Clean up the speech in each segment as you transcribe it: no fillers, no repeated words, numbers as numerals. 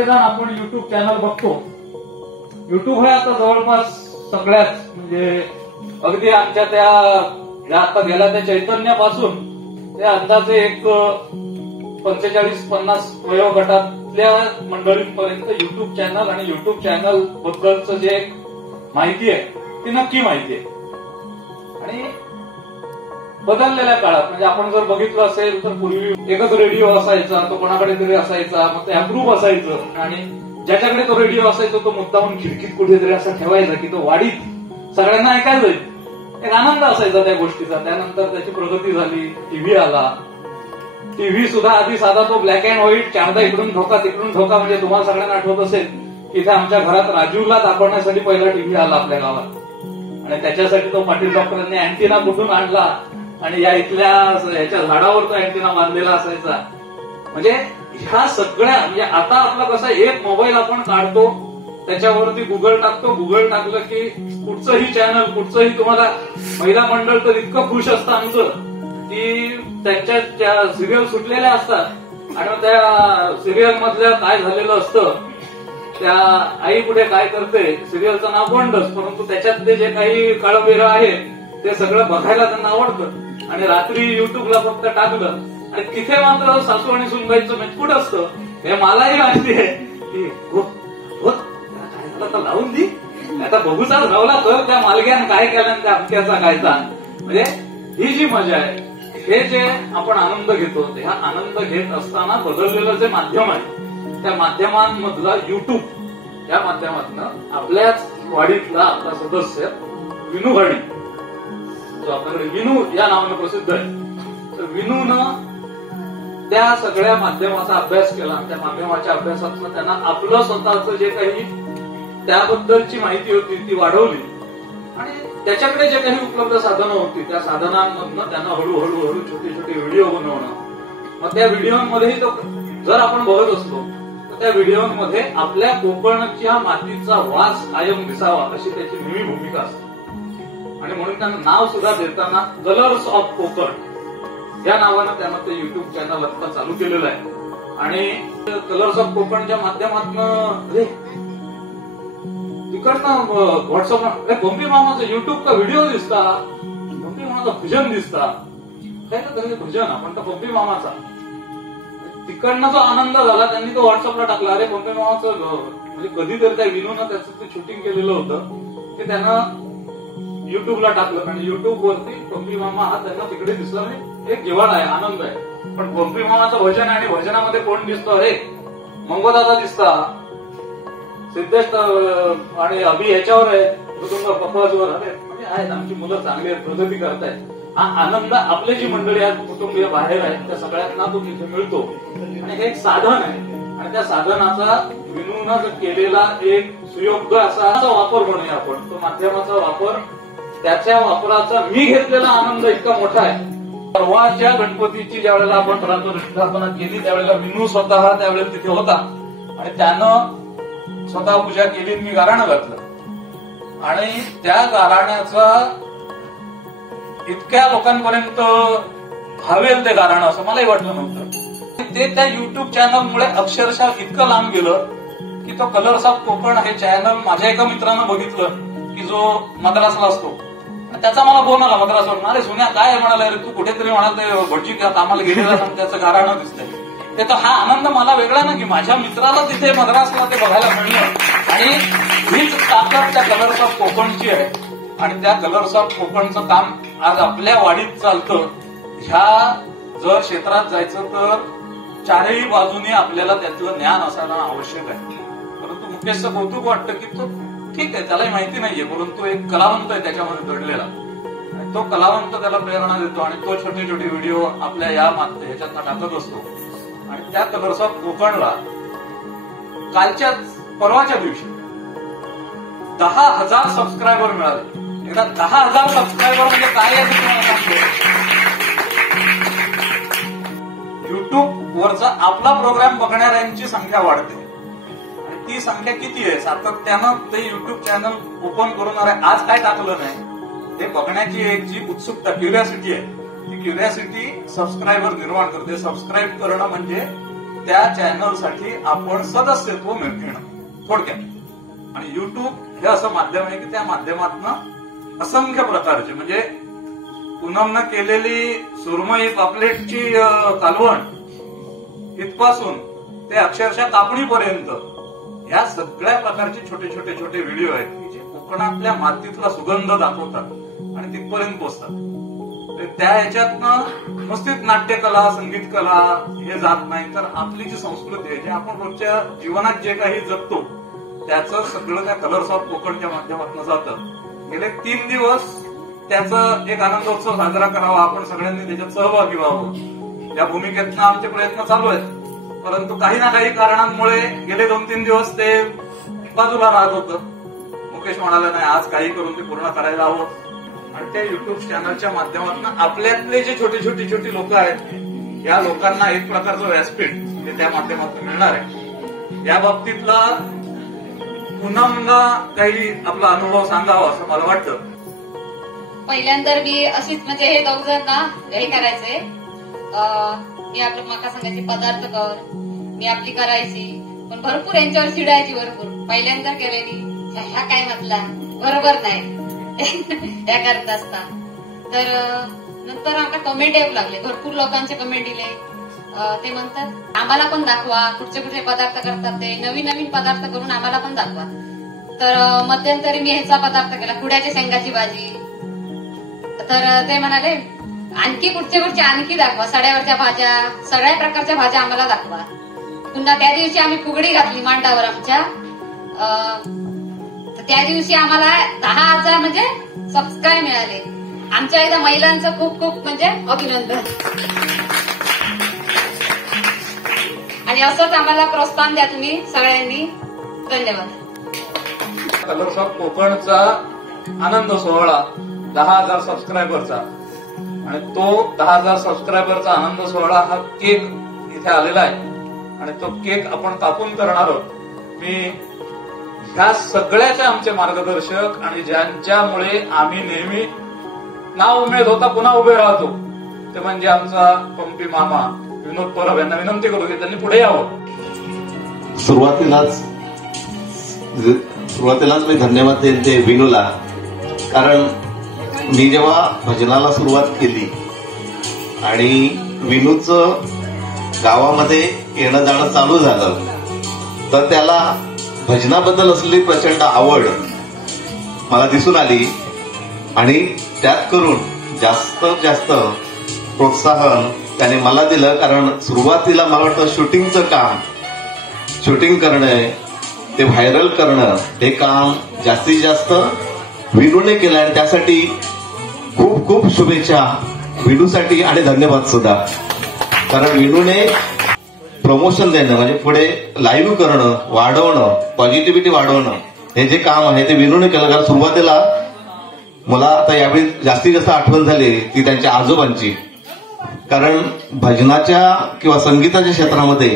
सगळेजण आपण YouTube channel बघतो. युट्यूब हे आता जवळपास सगळ्याच म्हणजे अगदी आमच्या त्या आता गेल्या त्या चैतन्यापासून ते अंदाजे एक 45-50 वयोगटातल्या मंडळींपर्यंत युट्यूब चॅनल आणि युट्यूब चॅनल बद्दलचं जे माहिती आहे ती नक्की माहिती आहे. आणि बदललेल्या काळात म्हणजे आपण जर बघितलं असेल तर पूर्वी एकच रेडिओ असायचा, तो कोणाकडे तरी असायचा, मग ते अप्रूव्ह असायचं आणि ज्याच्याकडे तो रेडिओ असायचा तो मुद्दामून खिडकीत कुठेतरी असं ठेवायचा की तो वाडीत सगळ्यांना ऐकायला जाईल. एक आनंद असायचा त्या गोष्टीचा. त्यानंतर त्याची प्रगती झाली, टीव्ही आला. टीव्ही सुद्धा आधी साधा तो ब्लॅक अँड व्हाईट, चारदा इकडून ठोका तिकडून ठोका. म्हणजे तुम्हाला सगळ्यांना आठवत असेल की इथे आमच्या घरात राजूला दाखवण्यासाठी पहिला टीव्ही आला आपल्या गावात आणि त्याच्यासाठी तो पाटील डॉक्टरांनी अँटिना कुठून आणला आणि या इथल्या ह्याच्या झाडावर तो अँटिना बांधलेला असायचा. म्हणजे ह्या सगळ्या म्हणजे आता आपला कसा एक मोबाईल आपण काढतो, त्याच्यावरती गुगल टाकतो, गुगल टाकलं की कुठचंही चॅनल कुठचंही तुम्हाला महिला मंडळ तर इतकं खुश असतं आमचं की त्यांच्या सिरियल सुटलेल्या असतात आणि त्या सिरियल मधल्या काय झालेलं असतं, त्या आई पुढे काय करते, सिरियलचं नाव गोंडस, परंतु त्याच्यातले जे काही काळबेरं आहे ते सगळं बघायला त्यांना आवडतं. आणि रात्री युट्यूबला फक्त टाकलं आणि तिथे मात्र सासू आणि सुनबाईचं मेचकूट असतं. हे मलाही माहिती आहे की आता लावून दी, आता बघूचाच लावला तर त्या मालग्यानं काय केलं त्या अमक्याचा कायचा. म्हणजे ही जी मजा आहे, हे जे आपण आनंद घेतो, हा आनंद घेत असताना बदललेलं जे माध्यम आहे त्या माध्यमांमधला युट्यूब, या माध्यमातून आपल्याच वाडीतला आपला सदस्य विनू घाडी, जो आपल्याकडे विनू या नावाने प्रसिद्ध आहे, तर विनूनं त्या सगळ्या माध्यमाचा अभ्यास केला. त्या माध्यमाच्या अभ्यासातून त्यांना आपलं स्वतःचं जे काही त्याबद्दलची माहिती होती ती वाढवली आणि त्याच्याकडे जे काही उपलब्ध साधनं होती त्या साधनांमधनं त्यांना हळूहळू छोटे छोटे व्हिडिओ बनवणं. मग त्या व्हिडिओमध्येही जर आपण बघत असलो तर त्या व्हिडिओमध्ये आपल्या कोकणच्या मातीचा वास कायम दिसावा अशी त्याची नेहमी भूमिका असते. आणि म्हणून त्यांना नाव सुद्धा देताना कलर्स ऑफ कोकण या नावानं त्यांना ते युट्यूब चॅनल आता चालू केलेलं आहे. आणि कलर्स ऑफ कोकणच्या माध्यमातून तिकडनं व्हॉट्सअपला बंबी मामाचं युट्यूब का व्हिडिओ दिसता, बंबी मामाचं भजन दिसता, काय तर भजन आपण तर बंबी मामाचा. तिकडनं जो आनंद झाला त्यांनी तो व्हॉट्सअपला टाकला. अरे बंबी मामाचं म्हणजे कधीतरी त्या विनूनं त्याचं ते शूटिंग केलेलं होतं की त्यानं युट्यूबला टाकलं आणि युट्यूब वरती बंबी मामा हा त्यांना तिकडे दिसला नाही. एक जिव्हाळा आहे, आनंद आहे. पण बंबी मामाचं भजन आणि भजनामध्ये कोण दिसतो, अरे मंगोदादा दिसता, सिद्धेश आणि अभि ह्याच्यावर आहे, कुटुंब पकवाजवर. अरे म्हणजे आहेत आमची मुलं चांगली आहेत, प्रगती करतायत. हा आनंद आपली जी मंडळी आहेत, कुटुंबीय बाहेर आहेत, त्या सगळ्यांना तो तिथे मिळतो. आणि हे एक साधन आहे आणि त्या साधनाचा विनूनं केलेला एक सुयोग्य असा वापर म्हणूया आपण. तो माध्यमाचा वापर, त्याच्या वापराचा मी घेतलेला आनंद इतका मोठा आहे. परवाच्या गणपतीची ज्या वेळेला आपण प्रार्थना केली त्यावेळेला विनू स्वतः त्यावेळेला तिथे होता आणि त्यानं स्वतः पूजा केली, मी गाराणं घातलं आणि त्या गाराण्याचा इतक्या लोकांपर्यंत भावेल ते गाराणं असं मलाही वाटलं नव्हतं. ते त्या युट्यूब चॅनलमुळे अक्षरशः इतकं लांब गेलं की तो कलर्स ऑफ कोकण हे चॅनल माझ्या एका मित्रानं बघितलं की जो मद्रासला असतो. त्याचा मला फोन आला मद्रासवरून, अरे सोन्या काय म्हणाला रे तू, कुठेतरी म्हणाल भटजी कामाला गेलेला त्याचं गाराणं दिसतंय. ते तर हा आनंद मला वेगळा ना की माझ्या मित्राला तिथे मद्रासला ते बघायला मिळलं. आणि हीच ताकद त्या कलर्स ऑफ कोकणची आहे. आणि त्या कलर्स ऑफ कोकणचं काम आज आपल्या वाडीत चालतं. ह्या जर क्षेत्रात जायचं तर चारही बाजूने आपल्याला त्यातलं ज्ञान असायला आवश्यक आहे. परंतु मुख्यच कौतुक वाटतं की तो ठीक आहे, त्यालाही माहिती नाहीये, परंतु एक कलावंत आहे त्याच्यामध्ये दडलेला. तो कलावंत त्याला प्रेरणा देतो आणि तो छोटे छोटे व्हिडिओ आपल्या या ह्याच्यात टाकत असतो. आणि त्या कलर्स ऑफ कोकणला कालच्या परवाच्या दिवशी 10,000 सबस्क्रायबर मिळाले. एकदा 10,000 सबस्क्रायबर म्हणजे काय आहे तुम्हाला सांगतो. युट्यूब वरचा आपला प्रोग्राम बघणाऱ्यांची संख्या वाढते आणि ती संख्या किती आहे, सातत्यानं ते युट्यूब चॅनल ओपन करून आज काय टाकलं नाही हे बघण्याची एक जी उत्सुकता, क्युरिओसिटी आहे, ती क्युरिओसिटी सबस्क्रायबर निर्माण करते. सबस्क्राईब करणं म्हणजे त्या चॅनलसाठी आपण सदस्यत्व घेणं थोडक्यात. आणि युट्यूब हे असं माध्यम आहे की त्या माध्यमातून असंख्य प्रकारचे म्हणजे पूनमनं केलेली सुरमई पापलेटची कालवण इथपासून ते अक्षरशः कापणीपर्यंत ह्या सगळ्या प्रकारचे छोटे छोटे छोटे व्हिडिओ आहेत की जे कोकणातल्या मातीतला सुगंध दाखवतात आणि तिथपर्यंत पोहोचतात. त्या ह्याच्यातनं नुसतीच नाट्यकला संगीतकला हे जात नाही, तर आपली जी संस्कृती आहे जे आपण रोजच्या जीवनात जे काही जगतो त्याचं सगळं त्या कलर्स ऑफ कोकणच्या माध्यमातून जातं. गेले 3 दिवस त्याचं एक आनंदोत्सव साजरा करावा, आपण सगळ्यांनी त्याच्यात सहभागी व्हावं या भूमिकेतनं आमचे प्रयत्न चालू आहेत. परंतु काही ना काही कारणांमुळे गेले 2-3 दिवस ते बाजूला राहत होतं. मुकेश म्हणाला नाही आज काही करून ते पूर्ण करायला हवं. आणि त्या युट्यूब चॅनलच्या माध्यमातून आपल्यातले जे छोटी छोटी लोक आहेत या लोकांना एक प्रकारचं व्यासपीठ हे त्या माध्यमातून मिळणार आहे. या बाबतीतला पूनमला काही आपला अनुभव सांगावा असं मला वाटतं. पहिल्यांदा मी अशीच म्हणजे हे दोघं ना हे करायचे, मी आपलं माका सांगायचे पदार्थ कर, मी आपली करायची, पण भरपूर यांच्यावर चिडायची भरपूर. पहिल्यांदा केलेली ह्या काय म्हटला बरोबर नाही त्या करत असता. तर नंतर आमका कमेंट येऊ लागले, भरपूर लोकांचे कमेंट दिले. ते म्हणतात आम्हाला पण दाखवा कुठचे कुठचे पदार्थ करतात, ते नवीन नवीन पदार्थ करून आम्हाला पण दाखवा. तर मध्यंतरी मी ह्याचा पदार्थ केला कुड्याच्या शेंगाची भाजी. तर ते म्हणाले आणखी कुठचे आणखी दाखवा, सड्यावरच्या भाज्या, सगळ्या प्रकारच्या भाज्या आम्हाला दाखवा. पुन्हा त्या दिवशी आम्ही फुगडी घातली मांडावर आमच्या. त्या दिवशी आम्हाला 10,000 म्हणजे सबस्क्राईब मिळाले. आमच्या एकदा महिलांचं खूप खूप म्हणजे अभिनंदन. आणि असंच आम्हाला प्रोत्साहन द्या तुम्ही सगळ्यांनी. धन्यवाद. कलर्स ऑफ कोकणचा आनंद सोहळा 10,000 सबस्क्रायबरचा, आणि तो 10,000 सबस्क्रायबरचा आनंद सोहळा हा केक इथे आलेला आहे आणि तो केक आपण कापून करणार आहोत. मी ह्या सगळ्याचे आमचे मार्गदर्शक आणि ज्यांच्यामुळे आम्ही नेहमी नाव उमेद होता पुन्हा उभे राहतो ते म्हणजे आमचा पंपी मामा विनोद परब यांना विनंती करू की त्यांनी पुढे यावं. सुरुवातीलाच मी धन्यवाद देईन ते विनूला, कारण मी जेव्हा भजनाला सुरुवात केली आणि विनूचं गावामध्ये येणं जाणं चालू झालं तर त्याला भजनाबद्दल असलेली प्रचंड आवड मला दिसून आली आणि त्यात करून जास्तीत जास्त प्रोत्साहन त्याने मला दिलं. कारण सुरुवातीला मला वाटतं शूटिंग करणं ते व्हायरल करणं हे काम जास्तीत जास्त विनूने केलं आणि त्यासाठी खूप खूप शुभेच्छा विनूसाठी आणि धन्यवाद सुद्धा. कारण विनूने प्रमोशन देणं म्हणजे पुढे लाईव्ह करणं, वाढवणं, पॉझिटिव्हिटी वाढवणं हे जे काम आहे ते विनूने केलं. कारण सुरुवातीला मला आता यावेळी जास्तीत जास्त आठवण झाली ती त्यांच्या आजोबांची. कारण भजनाच्या किंवा संगीताच्या क्षेत्रामध्ये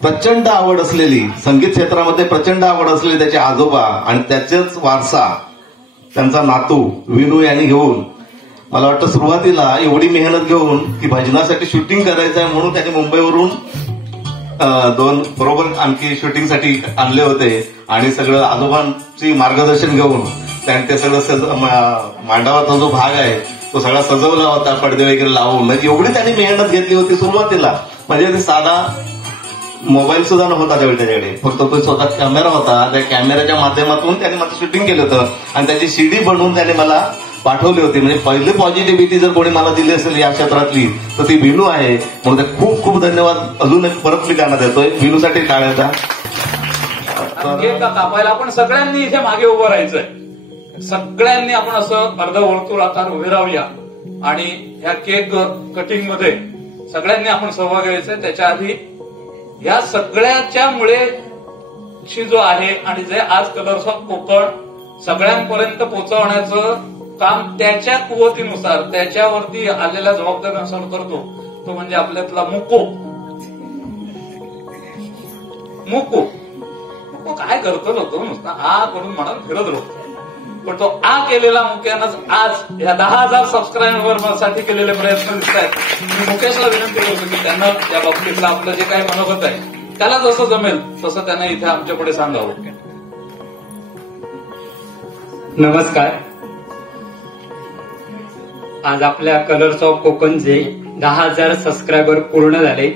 प्रचंड आवड असलेली, संगीत क्षेत्रामध्ये प्रचंड आवड असलेली त्याचे आजोबा आणि त्याचेच वारसा त्यांचा नातू विनू यांनी घेऊन मला वाटतं सुरुवातीला एवढी मेहनत घेऊन की भजनासाठी शूटिंग करायचं आहे म्हणून त्यांनी मुंबईवरून 2 बरोबर आणखी शूटिंगसाठी आणले होते आणि सगळं आजोबांची मार्गदर्शन घेऊन त्यांनी ते सगळं मांडवाचा जो भाग आहे तो सगळा सजवला होता पडदे वगैरे लावून. म्हणजे एवढी त्यांनी मेहनत घेतली होती सुरुवातीला. म्हणजे ते साधा मोबाईल सुद्धा नव्हता त्यावेळी त्याच्याकडे, फक्त तो स्वतः कॅमेरा होता. त्या कॅमेऱ्याच्या माध्यमातून त्यांनी माझं शूटिंग केलं होतं आणि त्याची सीडी बनवून त्याने मला पाठवली होती. म्हणजे पहिली पॉझिटिव्हिटी जर कोणी मला दिली असेल या क्षेत्रातली तर ती विनू आहे. म्हणून ते खूप खूप धन्यवाद अजून एक परत मी त्यांना देतोय विनूसाठी टाळ्याचा. केक कापायला आपण सगळ्यांनी इथे मागे उभं राहायचंय. सगळ्यांनी आपण असं अर्ध वर्तुळाकार उभे राहूया आणि ह्या केक कटिंग मध्ये सगळ्यांनी आपण सहभाग घ्यायचा. त्याच्या आधी या सगळ्याच्या मुळे जो आहे आणि जे आज कलर्स ऑफ कोकण सगळ्यांपर्यंत पोहोचवण्याचं काम त्याच्या कुवतीनुसार त्याच्यावरती आलेल्या जबाबदारीनुसार करतो तो म्हणजे आपल्यातला मुको काय करतो लोक नुसता हा करून म्हणून फिरत राहतो. पण तो केलेला मुक्यानंच आज या 10,000 सबस्क्रायबर साठी केलेले प्रयत्न दिसत आहेत. मी मुकेशला विनंती करतो की त्यांना त्या बाबतीतलं आपलं जे काही मनोगत आहे त्याला जसं जमेल तसं त्यांना इथे आमच्यापुढे सांगावं. नमस्कार. आज आपल्या कलर्स ऑफ कोकणचे 10,000 सबस्क्रायबर पूर्ण झाले,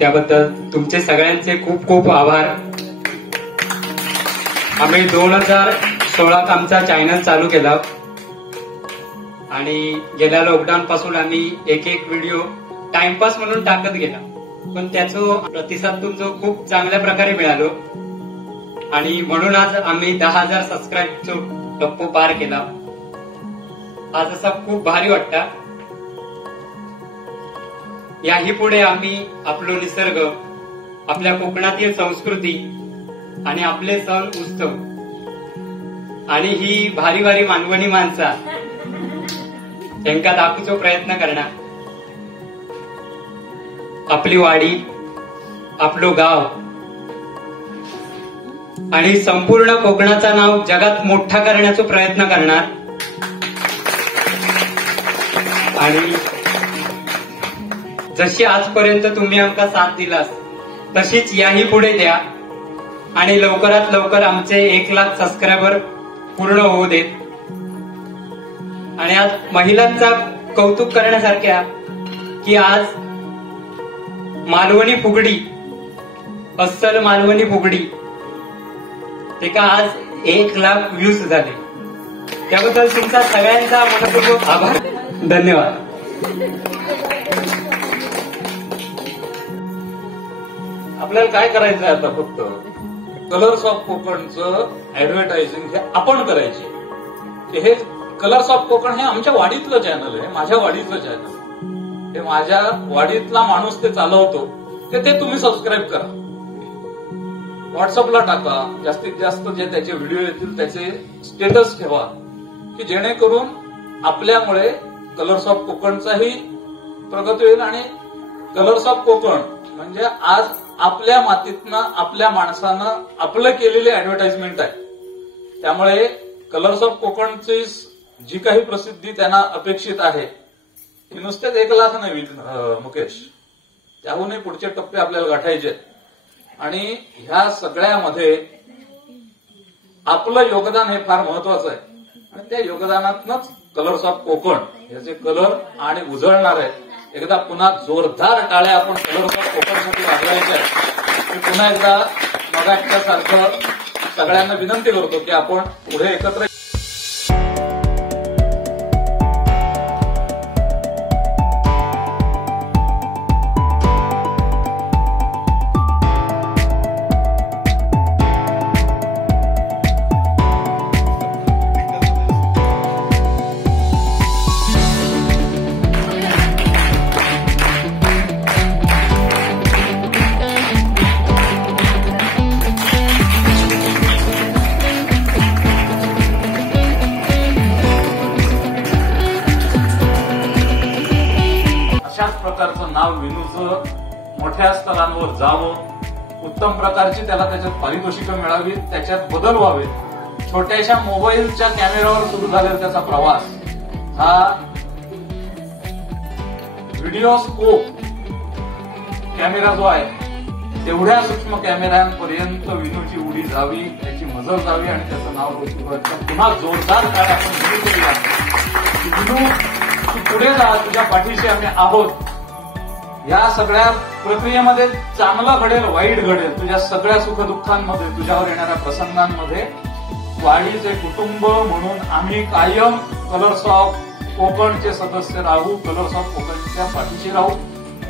त्याबद्दल तुमचे सगळ्यांचे खूप खूप आभार. आम्ही 2016 आमचा चॅनल चालू केला आणि गेल्या लॉकडाऊन पासून आम्ही एक व्हिडिओ टाइमपास म्हणून टाकत गेला, पण त्याचा प्रतिसाद तुमचा खूप चांगल्या प्रकारे मिळालो आणि म्हणून आज आम्ही 10,000 सबस्क्राईबचा टप्पा पार केला. आज असं खूप भारी वाटतं. याही पुढे आम्ही आपलो निसर्ग, आपल्या कोकणातील संस्कृती आणि आपले सण उत्सव आणि ही भारी भारी मानवणी माणसा त्यांना दाखवूचा प्रयत्न करणार. आपली वाडी, आपलं गाव आणि संपूर्ण कोकणाचं नाव जगात मोठा करण्याचा प्रयत्न करणार. आणि जशी आजपर्यंत तुम्ही आमका साथ दिलास तशीच याही पुढे द्या आणि लवकरात लवकर आमचे 1,00,000 सबस्क्रायबर पूर्ण होऊ देत. आणि आज महिलांचा कौतुक करण्यासारख्या की आज मालवणी फुगडी, अस्सल मालवणी फुगडी ते का आज 1,00,000 व्ह्यूज झाले. त्याबद्दल तुमचा सगळ्यांचा मनपूर्वक आभार. धन्यवाद. आपल्याला काय करायचंय आता, फक्त कलर्स ऑफ कोकणचं ऍडव्हर्टायझिंग हे आपण करायचे. हे कलर्स ऑफ कोकण हे आमच्या वाडीतलं चॅनल आहे, माझ्या वाडीतलं चॅनल. हे माझ्या वाडीतला माणूस ते चालवतो, ते तुम्ही सबस्क्राईब करा, व्हॉट्सअपला टाका, जास्तीत जास्त जे त्याचे व्हिडिओ येतील त्याचे स्टेटस ठेवा, की जेणेकरून आपल्यामुळे कलर्स ऑफ कोकणचाही प्रगती होईल. आणि कलर्स ऑफ कोकण म्हणजे आज आपल्या मातीतनं, आपल्या माणसानं आपलं केलेली ऍडव्हर्टाइजमेंट आहे. त्यामुळे कलर्स ऑफ कोकणची जी काही प्रसिद्धी त्यांना अपेक्षित आहे ती नुसतेच 1,00,000 नाही मुकेश, त्याहूनही पुढचे टप्पे आपल्याला गाठायचे. आणि ह्या सगळ्यामध्ये आपलं योगदान हे फार महत्वाचं आहे. आणि त्या योगदानातनच कलर्स ऑफ कोकण याचे कलर आणि उजळणार आहे. एकदा पुन्हा जोरदार टाळ्या आपण कलर्स ऑफ कोकणसाठी वाजवायच्या आहेत. मी पुन्हा एकदा मगाच्या सारखं सगळ्यांना विनंती करतो की आपण पुढे एकत्र प्रकारचं नाव विनूचं मोठ्या स्तरांवर जावं, उत्तम प्रकारची त्याला त्याच्यात पारितोषिकं मिळावी, त्याच्यात बदल व्हावे. छोट्याशा मोबाईलच्या कॅमेऱ्यावर सुरू झालेला त्याचा प्रवास हा व्हिडिओ स्कोप कॅमेरा जो आहे तेवढ्या सूक्ष्म कॅमेऱ्यांपर्यंत विनूची उडी जावी, त्याची मजल जावी आणि त्याचं नाव पुन्हा जोरदार काय आपण विनू तू पुढे जा, तुझ्या पाठीशी आम्ही आहोत. या सगळ्या प्रक्रियेमध्ये चांगलं घडेल, वाईट घडेल, तुझ्या सगळ्या सुखदुःखांमध्ये, तुझ्यावर येणाऱ्या प्रसंगांमध्ये वाडीचे कुटुंब म्हणून आम्ही कायम कलर्स ऑफ कोकणचे सदस्य राहू, कलर्स ऑफ कोकणच्या पाठीशी राहू.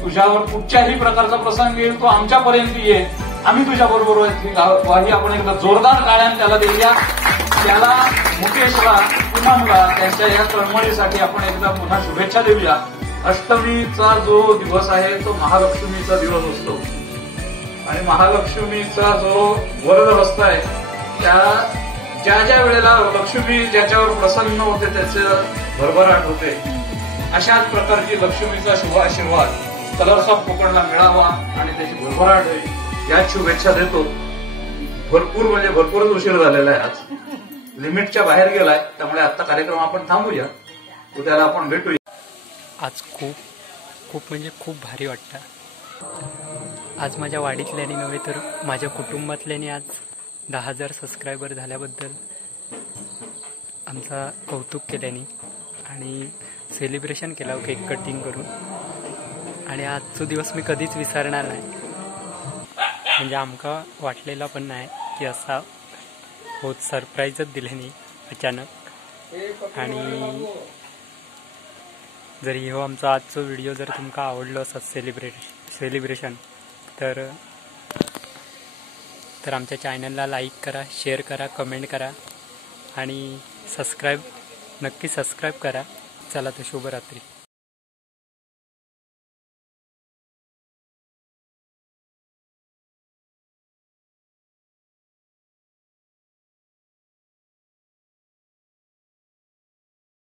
तुझ्यावर कुठच्याही प्रकारचा प्रसंग येईल तो आमच्यापर्यंत येईल, आम्ही तुझ्या बरोबर वाही आपण एकदा जोरदार टाळ्याने त्याला देऊया. त्याला मुकेशला, पुनमला त्याच्या या तळमळीसाठी आपण एकदा पुन्हा शुभेच्छा देऊया. अष्टमीचा जो दिवस आहे तो महालक्ष्मीचा दिवस असतो आणि महालक्ष्मीचा जो वरद आहे त्या ज्या ज्या वेळेला लक्ष्मी ज्याच्यावर प्रसन्न होते त्याचं भरभराट होते. अशाच प्रकारची लक्ष्मीचा शुभ आशीर्वाद कलर्स ऑफ कोकणला मिळावा आणि त्याची भरभराट होईल याच शुभेच्छा देतो. भरपूर म्हणजे भरपूरच उशीर झालेला आहे आज. लिमिटच्या बाहेर गेलाय. त्यामुळे आजचा कार्यक्रम आपण थांबूया. उद्याला आपण भेटूया. आज खूप म्हणजे खूप भारी वाटतं. आज माझ्या वाडीतल्यानी नव्हे तर माझ्या कुटुंबातल्यानी आज 10,000 सबस्क्रायबर झाल्याबद्दल आमचा कौतुक केल्याने आणि सेलिब्रेशन केला केक कटिंग करून. आणि आजचा दिवस मी कधीच विसरणार नाही. म्हणजे आमका वाटलेला पण नाही की असा होत सरप्राईजच दिल्याने अचानक. आणि जर हो आमचा आजचा व्हिडिओ जर तुमका आवडलो असत सेलिब्रेशन तर आमच्या चॅनलला लाईक करा, शेअर करा, कमेंट करा आणि नक्की सबस्क्राईब करा. चला तर शुभरात्री.